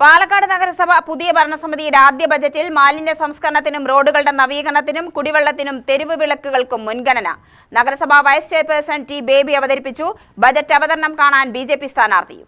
പാലക്കാട് നഗരസഭ പുതിയ ഭരണസമിതിയുടെ ആദ്യ ബജറ്റിൽ മാലിന്യ സംസ്കരണത്തിനും റോഡുകളുടെ നവീകരണത്തിനും കുടിവെള്ളത്തിനും തെരുവ് വിളക്കുകൾക്കും മുൻഗണന. നഗരസഭാ വൈസ് ചെയർപേഴ്സൺ ടി ബേബി അവതരിപ്പിച്ചു. ബജറ്റ് അവതരണം കാണാൻ ബിജെപി സ്ഥാനാർത്ഥിയും.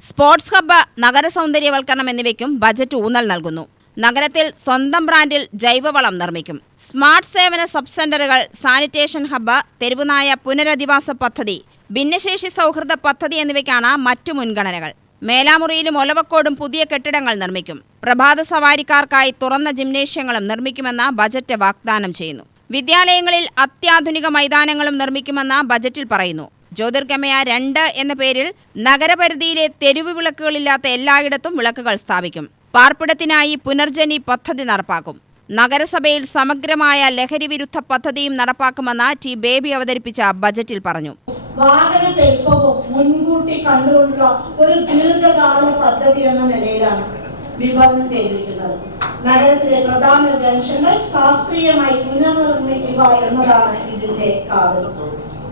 സ്പോർട്സ് ഹബ്ബ്, നഗര സൗന്ദര്യവൽക്കരണം എന്നിവയ്ക്കും ബജറ്റ് ഊന്നൽ നൽകുന്നു. നഗരത്തിൽ സ്വന്തം ബ്രാൻഡിൽ ജൈവവളം നിർമ്മിക്കും. സ്മാർട്ട് സേവന സബ് സെന്ററുകൾ, സാനിറ്റേഷൻ ഹബ്ബ്, തെരുവുനായ പുനരധിവാസ പദ്ധതി, ഭിന്നശേഷി സൗഹൃദ പദ്ധതി എന്നിവയ്ക്കാണ് മറ്റു മുൻഗണനകൾ. മേലാമുറിയിലും ഒലവക്കോടും പുതിയ കെട്ടിടങ്ങൾ നിർമ്മിക്കും. പ്രഭാത സവാരിക്കാർക്കായി തുറന്ന ജിംനേഷ്യങ്ങളും നിർമ്മിക്കുമെന്ന് ബജറ്റ് വാഗ്ദാനം ചെയ്യുന്നു. വിദ്യാലയങ്ങളിൽ അത്യാധുനിക മൈതാനങ്ങളും നിർമ്മിക്കുമെന്ന് ബജറ്റിൽ പറയുന്നു. ജ്യോതിർഗമയ 2 എന്ന പേരിൽ നഗരപരിധിയിലെ തെരുവ് വിളക്കുകളില്ലാത്ത എല്ലായിടത്തും വിളക്കുകൾ സ്ഥാപിക്കും. പാർപ്പിടത്തിനായി പുനർജനി പദ്ധതി നടപ്പാക്കും. നഗരസഭയിൽ സമഗ്രമായ ലഹരി വിരുദ്ധ പദ്ധതിയും നടപ്പാക്കുമെന്ന് ടി ബേബി അവതരിപ്പിച്ച ബജറ്റിൽ പറഞ്ഞു. വാഹന പെരുപ്പവും മുൻകൂട്ടി കണ്ടുകൊണ്ടുള്ള ഒരു ദീർഘകാല പദ്ധതി എന്ന നിലയിലാണ് വിഭാവനം ചെയ്തിരിക്കുന്നത്. നഗരത്തിലെ പ്രധാന ജംഗ്ഷനുകൾ ശാസ്ത്രീയമായി പുനർനിർമ്മിക്കുക എന്നതാണ് ഇതിന്റെ കാതൽ.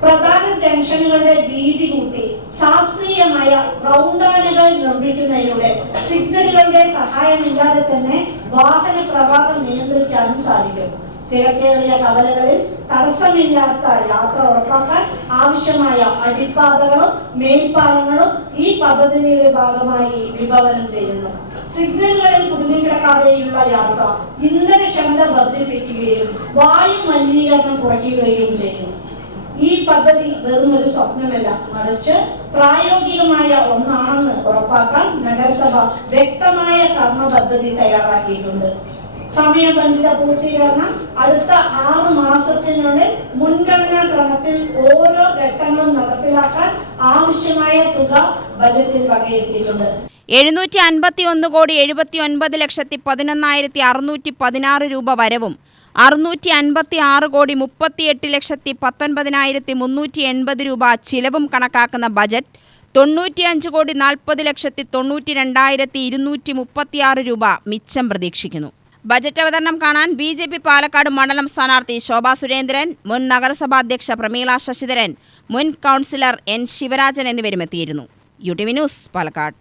പ്രധാന ജംഗ്ഷനുകളുടെ വീതി കൂട്ടി ശാസ്ത്രീയമായ റൗണ്ടാനുകൾ നിർമ്മിക്കുന്നതിലൂടെ സിഗ്നലുകളുടെ സഹായമില്ലാതെ തന്നെ വാഹന പ്രവാഹം നിയന്ത്രിക്കാനും സാധിക്കും. തിരക്കേറിയ കവലകളിൽ തടസ്സമില്ലാത്ത യാത്ര ഉറപ്പാക്കാൻ ആവശ്യമായ അടിപ്പാതകളും മേൽപ്പാലങ്ങളും ഈ പദ്ധതിയുടെ ഭാഗമായി വിഭാവനം ചെയ്യുന്നു. സിഗ്നലുകളിൽ കുടുങ്ങിക്കിടക്കാതെയുള്ള യാത്ര ഇന്ധനക്ഷമത വർദ്ധിപ്പിക്കുകയും വായു മലിനീകരണം കുറയ്ക്കുകയും ചെയ്യുന്നു. ഈ പദ്ധതി വെറും ഒരു സ്വപ്നമല്ല, മറിച്ച് പ്രായോഗികമായ ഒന്നാണെന്ന് ഉറപ്പാക്കാൻ നഗരസഭ വ്യക്തമായ കർമ്മ പദ്ധതി തയ്യാറാക്കിയിട്ടുണ്ട്. സമയബന്ധിത പൂർത്തീകരണം അടുത്ത 6 മാസത്തിനുള്ളിൽ മുൻഗണനാ ക്രമത്തിൽ ഓരോ ഘട്ടങ്ങളും നടപ്പിലാക്കാൻ ആവശ്യമായ തുക ബജറ്റിൽ വകയിരുത്തിയിട്ടുണ്ട്. 759,79,11,616 രൂപ വരവും 656,38,19,380 രൂപ ചിലവും കണക്കാക്കുന്ന ബജറ്റ് 95,40,92,236 രൂപ മിച്ചം പ്രതീക്ഷിക്കുന്നു. ബജറ്റ് അവതരണം കാണാൻ ബിജെപി പാലക്കാട് മണ്ഡലം സ്ഥാനാർത്ഥി ശോഭാ സുരേന്ദ്രൻ, മുൻ നഗരസഭാ അധ്യക്ഷ പ്രമീള ശശിധരൻ, മുൻ കൗൺസിലർ എൻ ശിവരാജൻ എന്നിവരും എത്തിയിരുന്നു. UTV news, Palakkad.